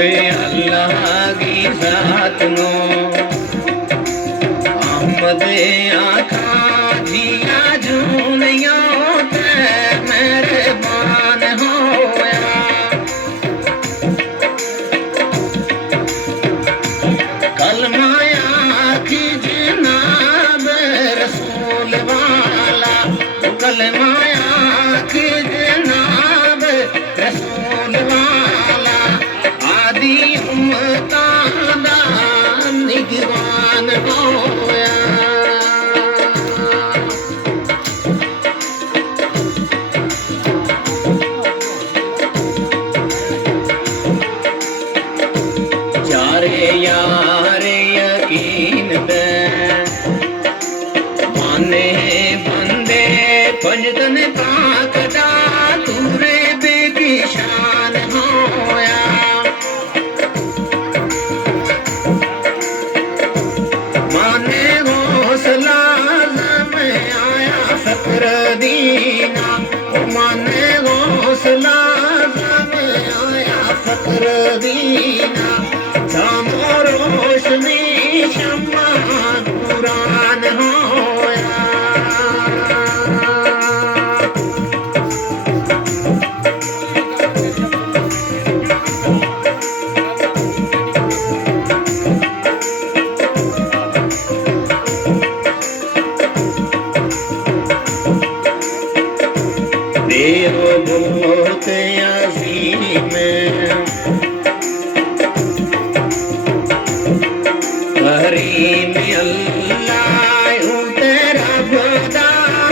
اللہ کی ذات نو احمد آکھا جیا جونیاں تے مہربان ہویا کلمہ آکھی جناب رسول والا کلمہ آکھی جناب رسول والا آدھی امتان دا نگوان ہویا چارے یار یقین دے مانے بندے پنجتن پاک دا تورے بے کی شان ہویا مانے حوصلہ زم آیا فکر دینا مانے حوصلہ زم آیا فکر دینا سامو روشنی شمع قرآن ہویا دیو بہت عظیم کریم اللہ تیرا بڑا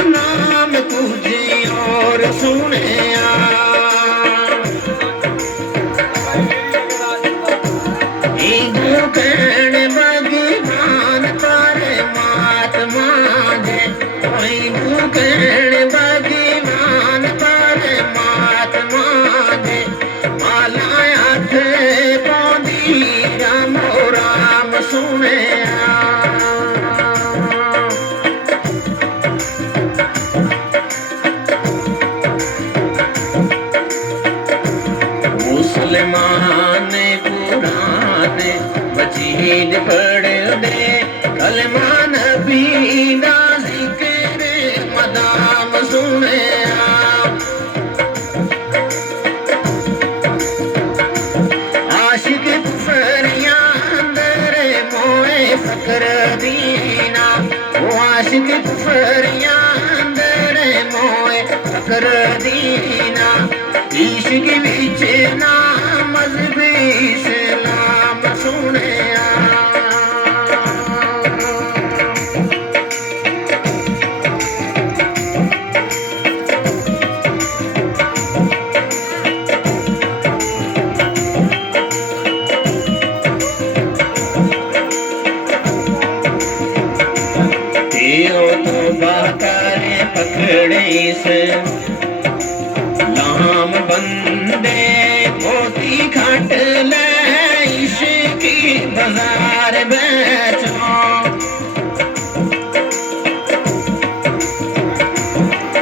نام تجھے اور سنیا ایگو کہنے بھگوان پرماتما جے ایگو کہنے بھگوان پرماتما جے مالا ہاتھ پوندی رام رام سنیا مسلمان قرآن مجید پڑھ دے کلمہ نبی دا ذکر مدام سنیا عاشق کفریاں اندر موئے فکر دینا وہ عاشق کفریاں اندر موئے فکر دینا عشق وچ نام مذہب اسلام سنیا تیرو تو باکارے پکڑے سے لام بندے موتی کھٹ لے عشق کی بازار بیچو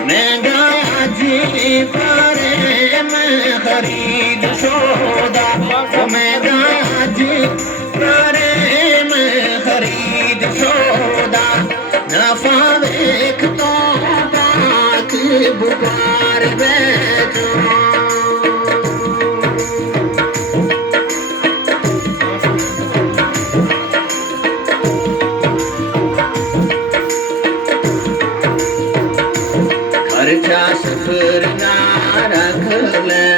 میں گایا جی پارے میں خرید سودا میں گایا جی پارے میں خرید سودا نفع ایک تو پاک بکار بیچو خرچہ سفر نہ رکھ لے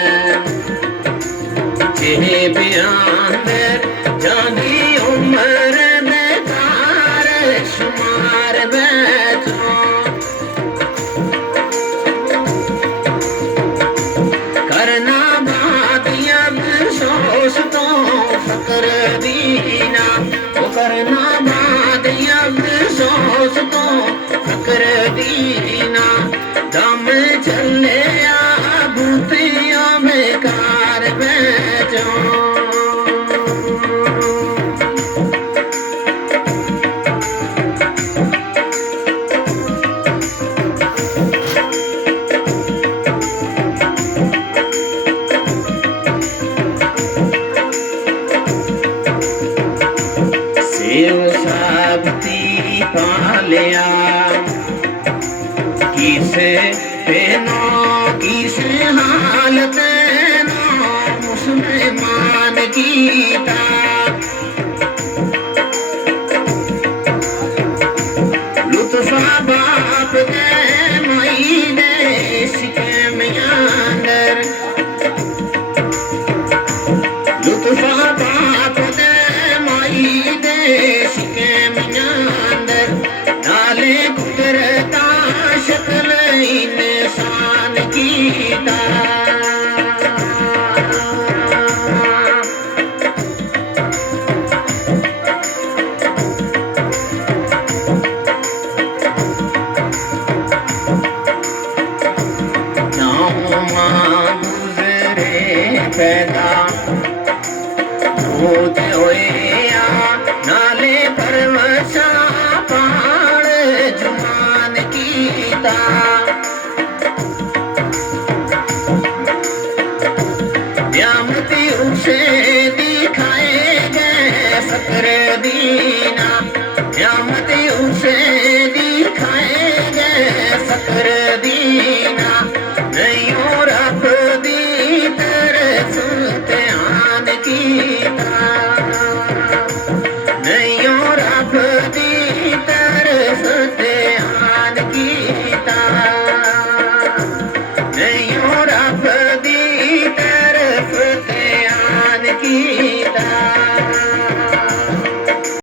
جیب اندر جانی عمر بیکار شمار بیچو کرنا بات اب سوچ تو فکر دینا وہ کرنا بات اب سوچ تو فکر دینا دم چلے بوتیاں میں کار بیچو लिया किसे पेनो किसे हालत नो मुसलमान कीता लुत्फा बाप दे माई दे सिके मियांदर लुत्फा बाप दे माई दे सिके मियांदर नाले कुदरता शक्ल इंसान कीता पैदा होते हुए नाले परवशा पाड़ जुमान कीता न्यामती उसे दिखाए गए फकर दीना न्यामती उसे दिखाए गए फकर दीना नहीं और अब कीता